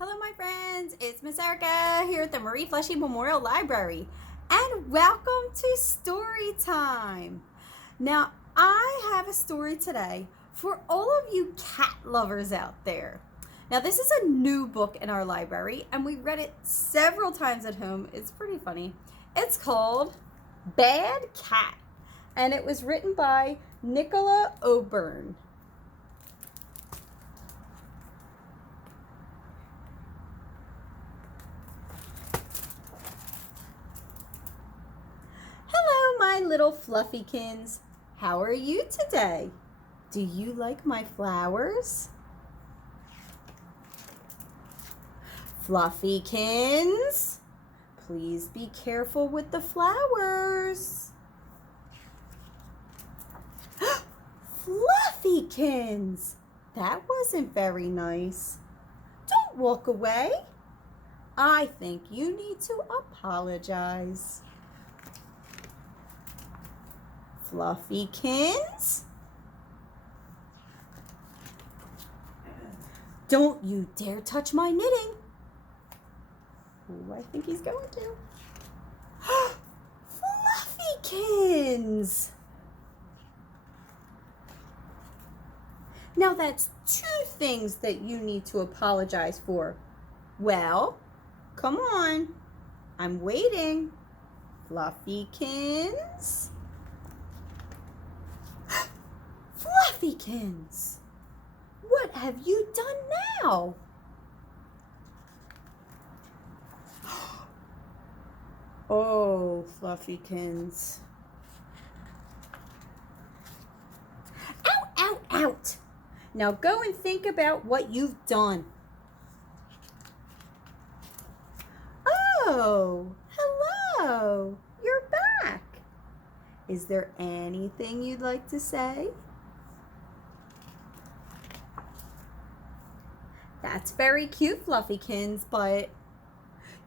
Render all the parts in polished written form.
Hello, my friends. It's Miss Erica here at the Marie Fleschy Memorial Library, and welcome to Story Time. Now, I have a story today for all of you cat lovers out there. Now, this is a new book in our library, and we read it several times at home. It's pretty funny. It's called Bad Cat, and it was written by Nicola O'Byrne. My little fluffykins, how are you today? Do you like my flowers? Fluffykins, please be careful with the flowers. Fluffykins, that wasn't very nice. Don't walk away. I think you need to apologize. Fluffykins, don't you dare touch my knitting. Oh, I think he's going to. Fluffykins! Now that's two things that you need to apologize for. Well, come on. I'm waiting. Fluffykins. Fluffykins, what have you done now? Oh, Fluffykins. Out, out, out. Now go and think about what you've done. Oh, hello. You're back. Is there anything you'd like to say? That's very cute, Fluffykins, but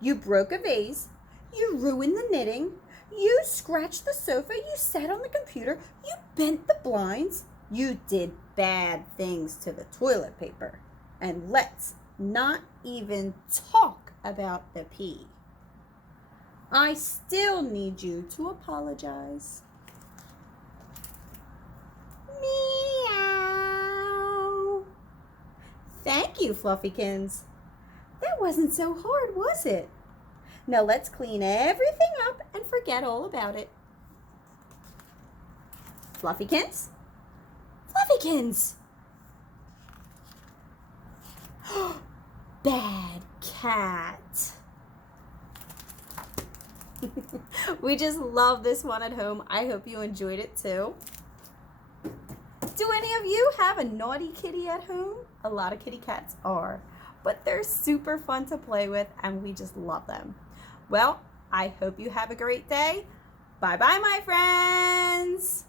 you broke a vase, you ruined the knitting, you scratched the sofa, you sat on the computer, you bent the blinds, you did bad things to the toilet paper. And let's not even talk about the pee. I still need you to apologize. Thank you, Fluffykins. That wasn't so hard, was it? Now let's clean everything up and forget all about it. Fluffykins? Fluffykins! Bad cat. We just love this one at home. I hope you enjoyed it too. Do any of you have a naughty kitty at home? A lot of kitty cats are, but they're super fun to play with and we just love them. Well, I hope you have a great day. Bye-bye, my friends.